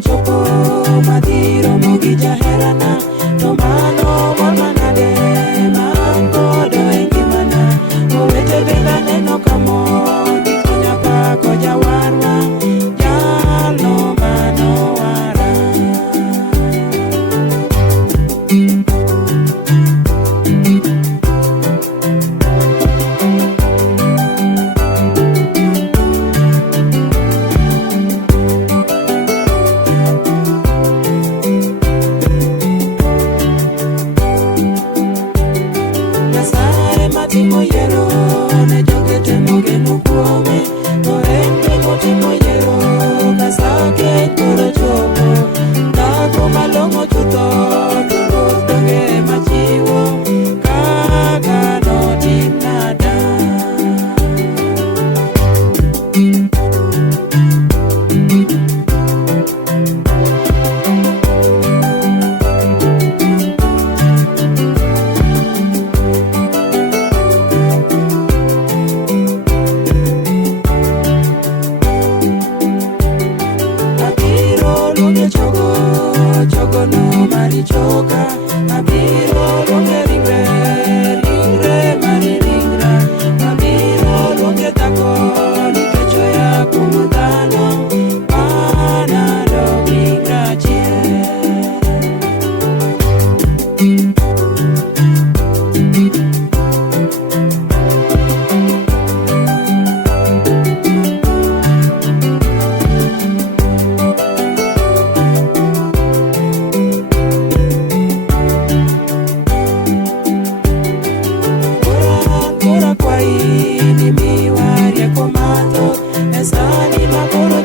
chopo madhiro mogi jaherana, to mano mor manade ma an godo e ngimana. Owete benda neno kamor gikonya pako jawarwa, jalo manowara. Timo yero ne joge temo geno kuome, to en bemo timo yero kasake koro chopo. Dhako malong'o chutho to ruoth donge machiwo kaka notim nada. Chogo no marichoka, abiro luonge ringre, ringre mari ringra. Abiro luonge dhako nikech oya kuom dhano, wanadog ringra achiel. Ni miwa rieko mathoth, esani makoro